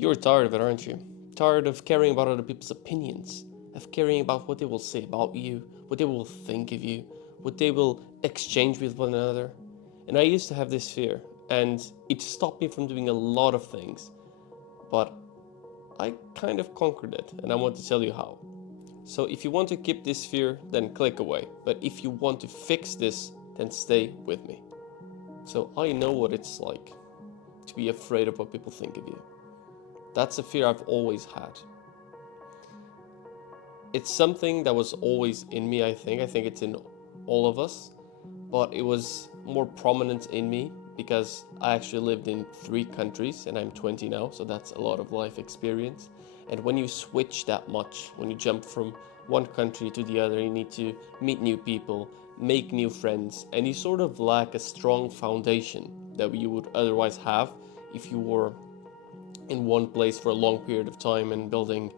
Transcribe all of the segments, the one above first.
You're tired of it, aren't you? Tired of caring about other people's opinions, of caring about what they will say about you, what they will think of you, what they will exchange with one another. And I used to have this fear, and it stopped me from doing a lot of things. But I kind of conquered it, and I want to tell you how. So if you want to keep this fear, then click away. But if you want to fix this, then stay with me. So I know what it's like to be afraid of what people think of you. That's a fear I've always had. It's something that was always in me, I think. I think it's in all of us, but it was more prominent in me because I actually lived in 3 countries and I'm 20 now, so that's a lot of life experience. And when you switch that much, when you jump from one country to the other, you need to meet new people, make new friends, and you sort of lack a strong foundation that you would otherwise have if you were in one place for a long period of time and building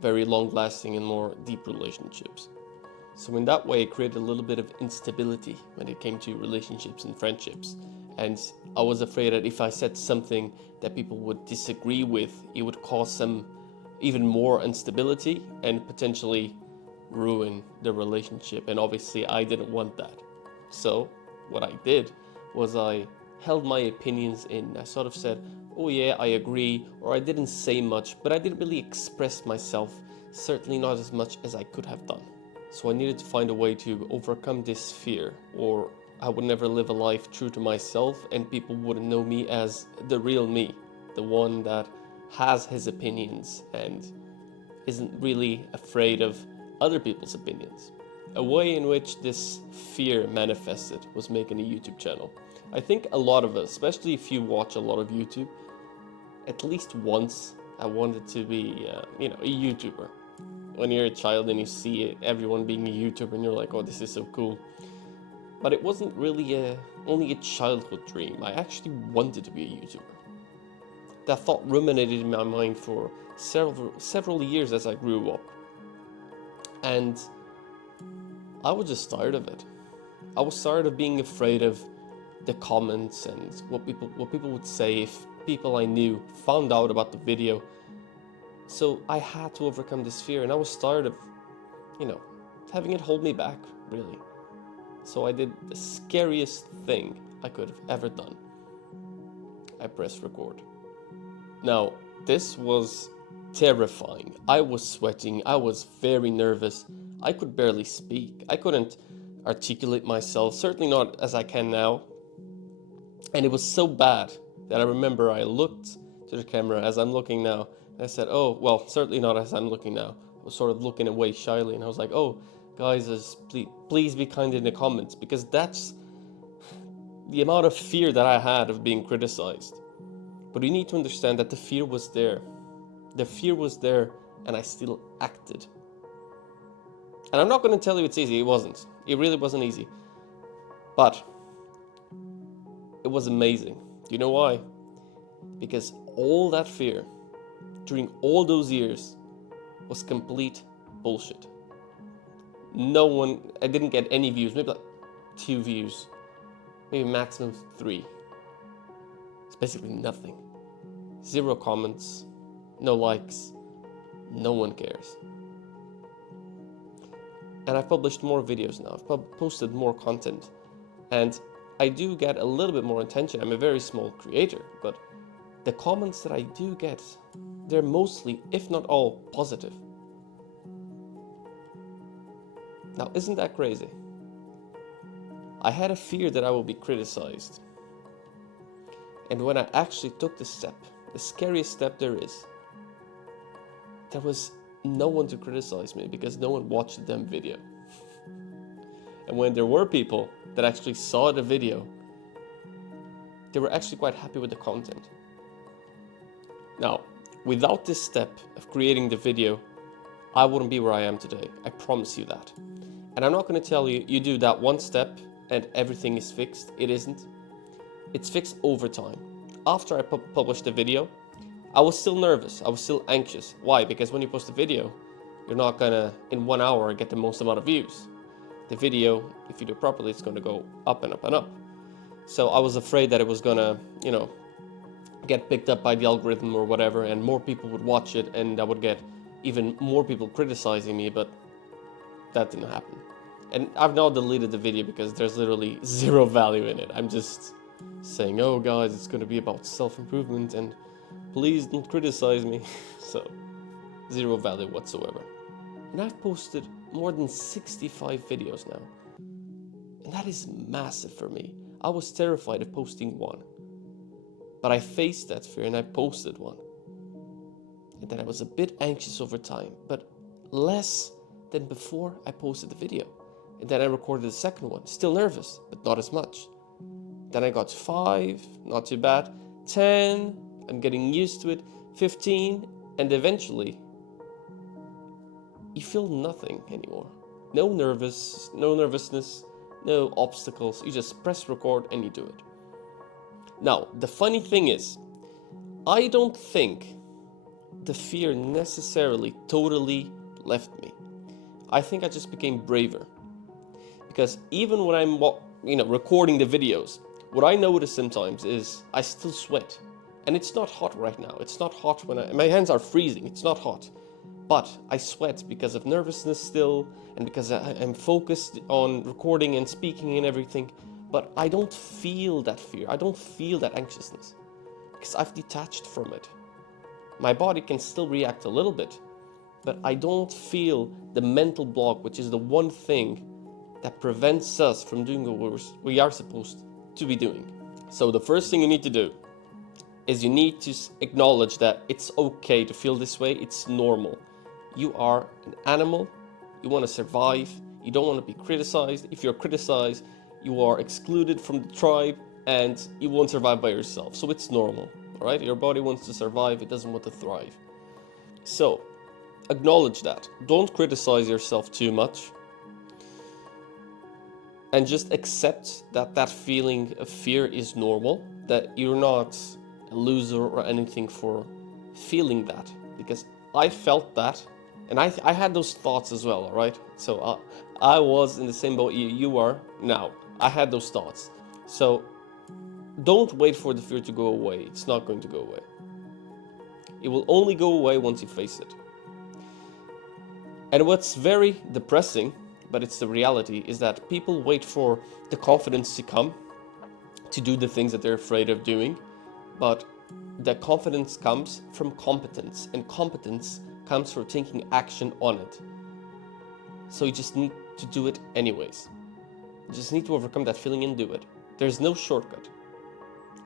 very long-lasting and more deep relationships. So in that way, it created a little bit of instability when it came to relationships and friendships. And I was afraid that if I said something that people would disagree with, it would cause some even more instability and potentially ruin the relationship. And obviously, I didn't want that. So what I did was I held my opinions in. I sort of said, oh yeah, I agree, or I didn't say much, but I didn't really express myself, certainly not as much as I could have done. So I needed to find a way to overcome this fear, or I would never live a life true to myself and people wouldn't know me as the real me, the one that has his opinions and isn't really afraid of other people's opinions. A way in which this fear manifested was making a YouTube channel. I think a lot of us, especially if you watch a lot of YouTube, at least once I wanted to be, a YouTuber. When you're a child and you see everyone being a YouTuber and you're like, oh, this is so cool. But it wasn't really only a childhood dream. I actually wanted to be a YouTuber. That thought ruminated in my mind for several years as I grew up. And I was just tired of it. I was tired of being afraid of the comments and what people would say if people I knew found out about the video. So I had to overcome this fear, and I was tired of, having it hold me back, really. So I did the scariest thing I could have ever done. I pressed record. Now, this was terrifying. I was sweating. I was very nervous. I could barely speak. I couldn't articulate myself, certainly not as I can now. And it was so bad that I remember I looked to the camera as I'm looking now. And I said, oh, well, certainly not as I'm looking now. I was sort of looking away shyly. And I was like, oh, guys, please be kind in the comments. Because that's the amount of fear that I had of being criticized. But you need to understand that the fear was there. The fear was there, and I still acted. And I'm not going to tell you it's easy. It wasn't. It really wasn't easy. But it was amazing. Do you know why? Because all that fear during all those years was complete bullshit. I didn't get any views, maybe like 2 views, maybe maximum 3. It's basically nothing. 0 comments, no likes, no one cares. And I've published more videos now, I've posted more content, and I do get a little bit more attention. I'm a very small creator, but the comments that I do get, they're mostly, if not all, positive. Now, isn't that crazy? I had a fear that I would be criticized. And when I actually took the step, the scariest step there is, there was no one to criticize me because no one watched the damn video. And when there were people that actually saw the video, they were actually quite happy with the content. Now, without this step of creating the video, I wouldn't be where I am today. I promise you that. And I'm not going to tell you, you do that one step and everything is fixed. It isn't. It's fixed over time. After I published the video, I was still nervous. I was still anxious. Why? Because when you post a video, you're not going to, in 1 hour, get the most amount of views. The video, if you do it properly, it's going to go up and up and up. So I was afraid that it was going to, get picked up by the algorithm or whatever, and more people would watch it, and I would get even more people criticizing me, but that didn't happen. And I've now deleted the video because there's literally zero value in it. I'm just saying, oh guys, it's going to be about self-improvement and please don't criticize me. So, zero value whatsoever. And I've posted more than 65 videos now. And that is massive for me. I was terrified of posting one. But I faced that fear and I posted one. And then I was a bit anxious over time, but less than before I posted the video. And then I recorded the second one, still nervous, but not as much. Then I got 5, not too bad, 10, I'm getting used to it, 15, and eventually you feel nothing anymore. No nervousness, no obstacles. You just press record and you do it. Now, the funny thing is, I don't think the fear necessarily totally left me. I think I just became braver. Because even when I'm, recording the videos, what I notice sometimes is I still sweat. And it's not hot right now. It's not hot when my hands are freezing. It's not hot. But I sweat because of nervousness still, and because I'm focused on recording and speaking and everything. But I don't feel that fear. I don't feel that anxiousness because I've detached from it. My body can still react a little bit, but I don't feel the mental block, which is the one thing that prevents us from doing what we are supposed to be doing. So the first thing you need to do is you need to acknowledge that it's okay to feel this way. It's normal. You are an animal. You want to survive. You don't want to be criticized. If you're criticized, you are excluded from the tribe and you won't survive by yourself. So it's normal, all right? Your body wants to survive. It doesn't want to thrive. So acknowledge that. Don't criticize yourself too much. And just accept that that feeling of fear is normal, that you're not a loser or anything for feeling that. Because I felt that, and I had those thoughts as well, all right? So I was in the same boat you are now. I had those thoughts. So don't wait for the fear to go away. It's not going to go away. It will only go away once you face it. And what's very depressing, but it's the reality, is that people wait for the confidence to come to do the things that they're afraid of doing. But the confidence comes from competence, and competence comes from taking action on it. So you just need to do it anyways. You just need to overcome that feeling and do it. There's no shortcut.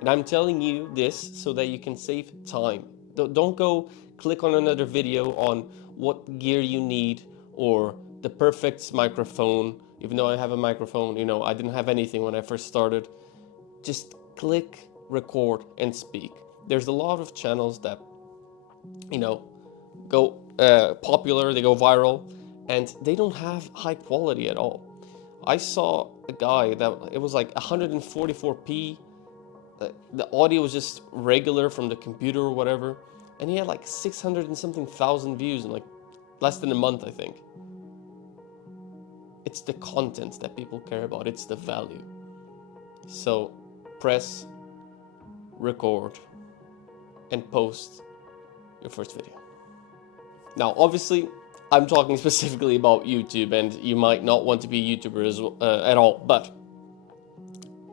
And I'm telling you this so that you can save time. Don't go click on another video on what gear you need or the perfect microphone. Even though I have a microphone, I didn't have anything when I first started. Just click, record, and speak. There's a lot of channels that, go popular, they go viral, and they don't have high quality at all. I saw a guy that it was like 144p. The audio was just regular from the computer or whatever, and he had like 600 and something thousand views in like less than a month, I think. It's the content that people care about. It's the value. So press record and post your first video. Now, obviously, I'm talking specifically about YouTube, and you might not want to be a YouTuber at all, but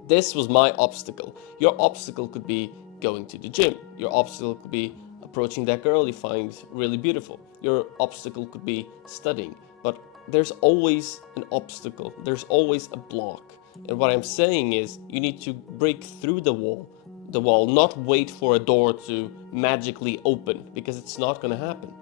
this was my obstacle. Your obstacle could be going to the gym. Your obstacle could be approaching that girl you find really beautiful. Your obstacle could be studying. But there's always an obstacle. There's always a block. And what I'm saying is you need to break through the wall, not wait for a door to magically open, because it's not going to happen.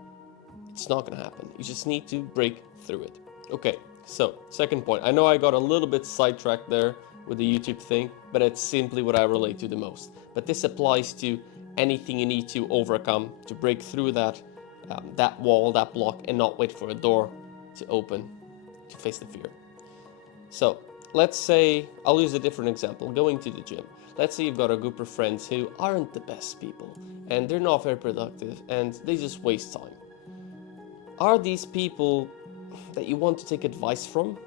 It's not going to happen. You just need to break through it. Okay, so second point. I know I got a little bit sidetracked there with the YouTube thing, but it's simply what I relate to the most. But this applies to anything you need to overcome to break through that wall, that block, and not wait for a door to open to face the fear. So let's say, I'll use a different example, going to the gym. Let's say you've got a group of friends who aren't the best people, and they're not very productive, and they just waste time. Are these people that you want to take advice from?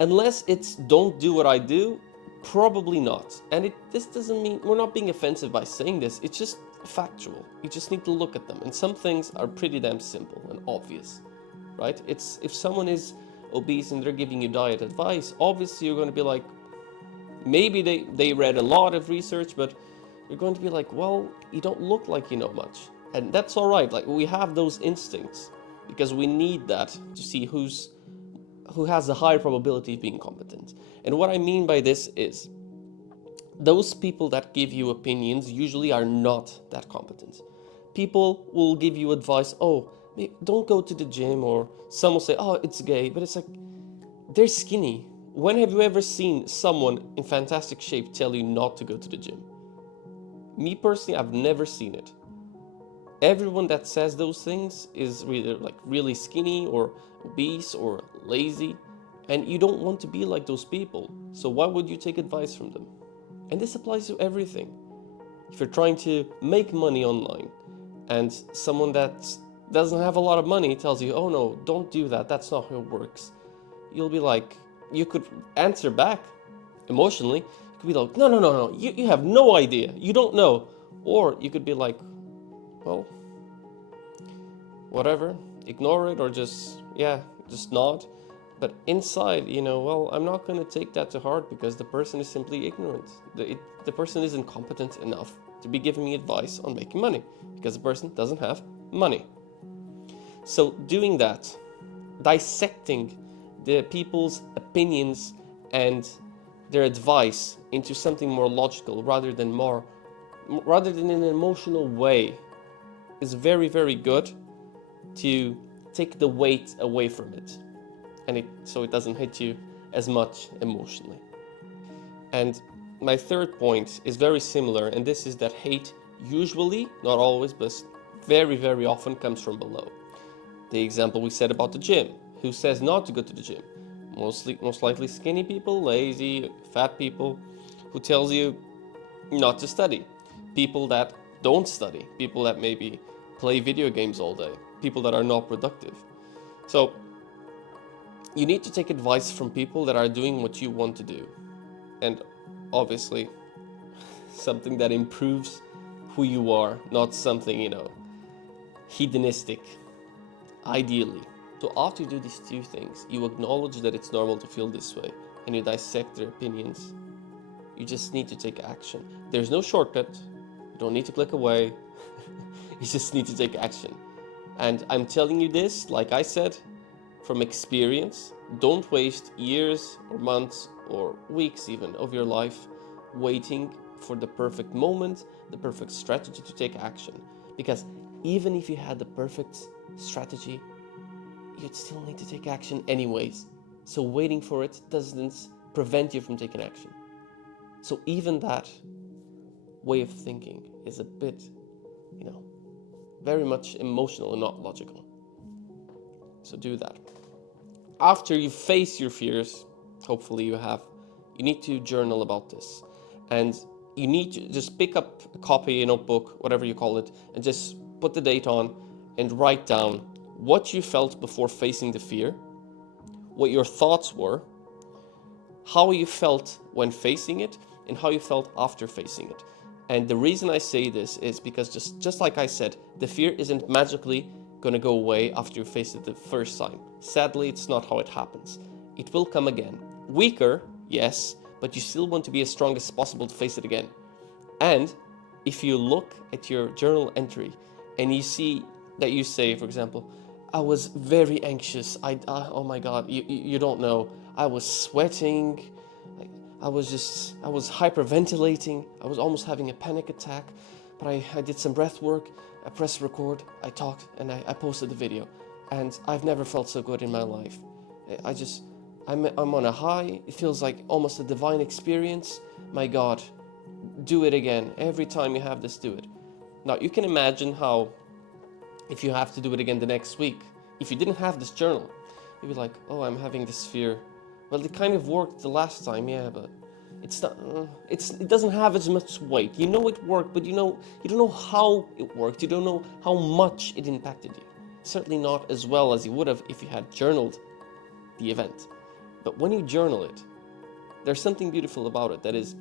Unless it's don't do what I do, Probably not. And this doesn't mean we're not being offensive by saying this. It's just factual. You just need to look at them. And some things are pretty damn simple and obvious, right? It's if someone is obese and they're giving you diet advice, obviously you're going to be like, maybe they read a lot of research, but you're going to be like, well, you don't look like you know much. And that's all right. Like, we have those instincts because we need that to see who has a higher probability of being competent. And what I mean by this is those people that give you opinions usually are not that competent. People will give you advice, oh, don't go to the gym, or some will say, oh, it's gay, but it's like, they're skinny. When have you ever seen someone in fantastic shape tell you not to go to the gym? Me personally, I've never seen it. Everyone that says those things is either like really skinny or obese or lazy, and you don't want to be like those people. So why would you take advice from them? And this applies to everything. If you're trying to make money online and someone that doesn't have a lot of money tells you, oh no, don't do that, that's not how it works, you'll be like, you could answer back emotionally. You could be like, no, you have no idea, you don't know. Or you could be like, well, whatever, ignore it, or just nod. But inside, well, I'm not going to take that to heart because the person is simply ignorant. The person isn't competent enough to be giving me advice on making money because the person doesn't have money. So doing that, dissecting the people's opinions and their advice into something more logical rather than in an emotional way is very, very good to take the weight away from it, and so it doesn't hit you as much emotionally. And my third point is very similar, and this is that hate usually, not always, but very, very often comes from below. The example we said about the gym. Who says not to go to the gym? Most likely skinny people, lazy, fat people. Who tells you not to study? People that don't study. People that maybe play video games all day. People that are not productive. So you need to take advice from people that are doing what you want to do. And obviously, something that improves who you are, not something, hedonistic, ideally. So after you do these two things, you acknowledge that it's normal to feel this way, and you dissect their opinions. You just need to take action. There's no shortcut. You don't need to click away. You just need to take action. And I'm telling you this, like I said, from experience. Don't waste years or months or weeks even of your life waiting for the perfect moment, the perfect strategy to take action. Because even if you had the perfect strategy, you'd still need to take action anyways. So waiting for it doesn't prevent you from taking action. So even that way of thinking is a bit, very much emotional and not logical. So do that. After you face your fears, hopefully you need to journal about this. And you need to just pick up a copy, a notebook, whatever you call it, and just put the date on and write down what you felt before facing the fear, what your thoughts were, how you felt when facing it, and how you felt after facing it. And the reason I say this is because just like I said, the fear isn't magically going to go away after you face it the first time. Sadly, it's not how it happens. It will come again. Weaker, yes, but you still want to be as strong as possible to face it again. And if you look at your journal entry and you see that you say, for example, I was very anxious. Oh my God, you don't know. I was sweating. I was hyperventilating. I was almost having a panic attack, but I did some breath work. I pressed record, I talked, and I posted the video. And I've never felt so good in my life. I'm on a high. It feels like almost a divine experience. My God, do it again. Every time you have this, do it. Now, you can imagine how, if you have to do it again the next week, if you didn't have this journal, you'd be like, oh, I'm having this fear. Well, it kind of worked the last time, yeah, but it's not. It doesn't have as much weight. You know it worked, but you don't know how it worked. You don't know how much it impacted you. Certainly not as well as you would have if you had journaled the event. But when you journal it, there's something beautiful about it. That is,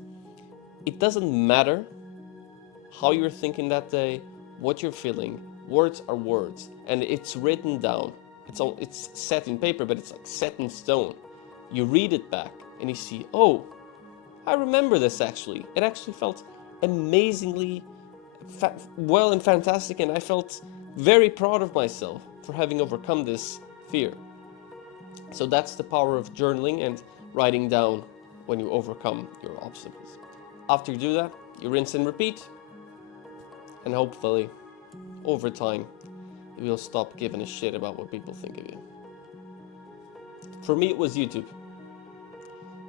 it doesn't matter how you're thinking that day, what you're feeling. Words are words, and it's written down. It's set in paper, but it's like set in stone. You read it back, and you see, oh, I remember this actually. It actually felt amazingly well and fantastic, and I felt very proud of myself for having overcome this fear. So that's the power of journaling and writing down when you overcome your obstacles. After you do that, you rinse and repeat, and hopefully, over time, you will stop giving a shit about what people think of you. For me, it was YouTube.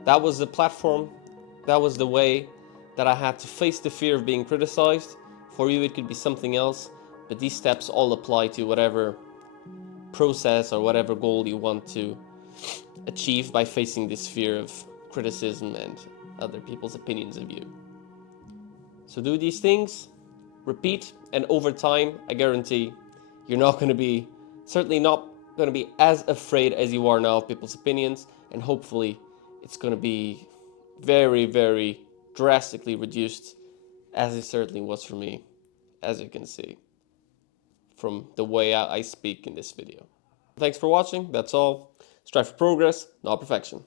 That was the platform, that was the way that I had to face the fear of being criticized. For you, it could be something else, but these steps all apply to whatever process or whatever goal you want to achieve by facing this fear of criticism and other people's opinions of you. So do these things, repeat, and over time, I guarantee you're not going to be, certainly not going to be as afraid as you are now of people's opinions, and hopefully it's going to be very, very drastically reduced, as it certainly was for me, as you can see from the way I speak in this video. Thanks for watching. That's all. Strive for progress, not perfection.